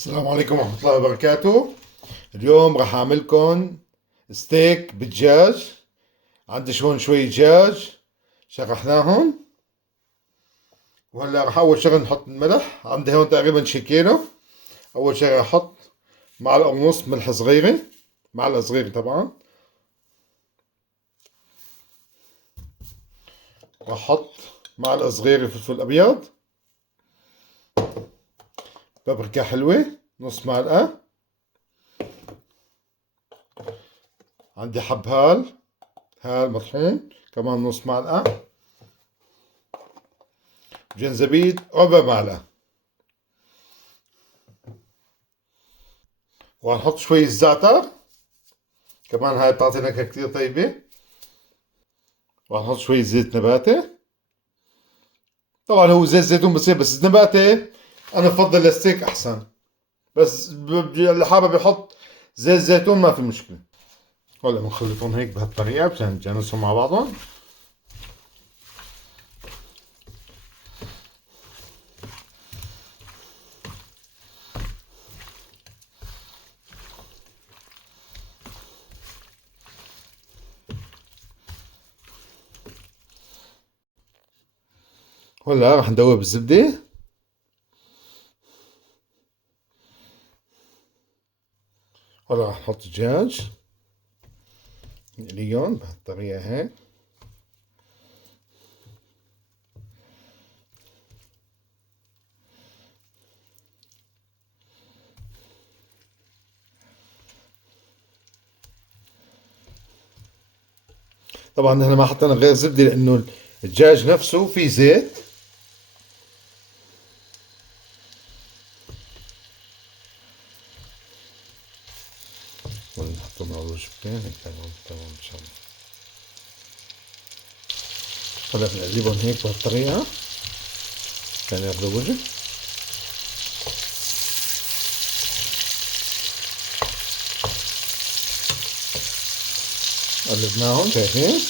السلام عليكم ورحمة الله وبركاته. اليوم راح أعملكم ستيك بالدجاج. عندي هون شوي دجاج شرحناهم، وهلا راح أول شغل نحط الملح. عندي هون تقريبا شي كيلو. أول شغل راح أحط معلقة ونص ملح صغيرة، معلقة صغيرة طبعا. راح أحط معلقة صغيرة فلفل أبيض، بابريكا حلوة نص معلقة. عندي حب هال مطحون كمان نص معلقة. جنزبيل ربع معلقة. وهنحط شوي زعتر كمان، هاي بتعطي نكهة كتير طيبة. وهنحط شوي زيت نباتي. طبعا هو زيت زيتون بصير، بس نباتي انا بفضل الستيك احسن، بس اللي حابب يحط زيت زيتون ما في مشكلة. هلا بنخلطهم هيك بهالطريقة مشان نجانسهم مع بعضهم. هلا رح ندوب الزبدة. هلا رح نحط الدجاج نقليهم بهالطريقة هيك. طبعا نحن ما حطينا غير زبدة لأنه الدجاج نفسه فيه زيت. ونحطهم على الوجبتين هيك. تمام تمام إن شاء الله. هلا بنقلبهم هيك بهالطريقة عشان ياخذوا وجه. قلبناهم شايفين.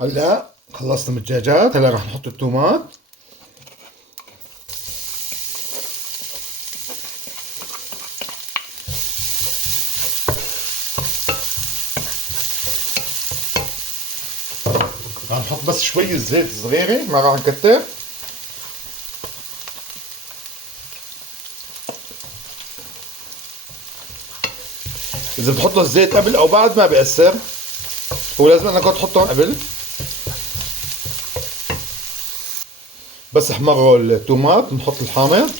هلا خلصنا من الدجاجات. هلا رح نحط التومات. رح نحط بس شوية زيت صغيرة، ما راح نكتر. إذا بتحط الزيت قبل أو بعد ما بيأثر، هو لازم انك تحطهم قبل. بس احمروا التومات بنحط الحامض.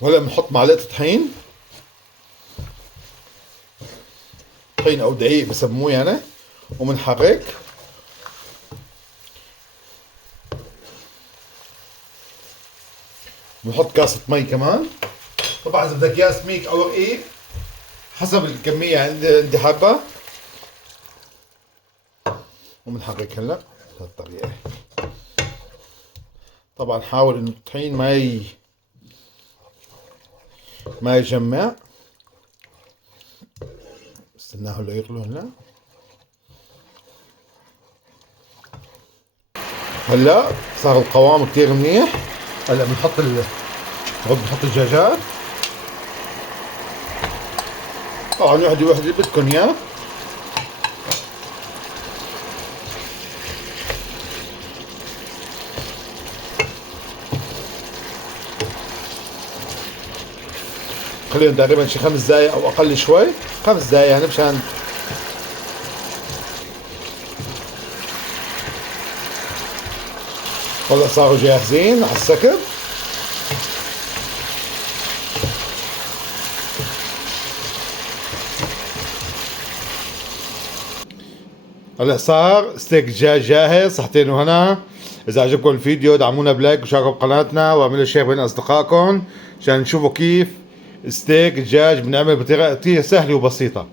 وهلا بنحط معلقة طحين، طحين او دقيق بسموه يعني، وبنحرك. بنحط كاسة مي كمان. طبعا اذا بدك اياه سميك او رقيق حسب الكمية عندي حابة. وبنحرك هلا بهالطريقة. طبعا حاول انه الطحين ما يجمع. استناه ليغلو هلا. هلا صار القوام كتير منيح. هلا بنحط الدجاجات. طبعا وحدة وحدة بدكم اياه. خليهم تقريبا شي 5 دقايق او اقل شوي. 5 دقايق يعني مشان والله صاروا جاهزين على السكر. هلا صار ستيك دجاج جاهز. صحتين وهنا. اذا عجبكم الفيديو دعمونا بلايك وشاركوا بقناتنا واعملوا شير بين اصدقائكم عشان نشوفوا كيف ستيك دجاج بنعمل بطريقه كثير سهله وبسيطه.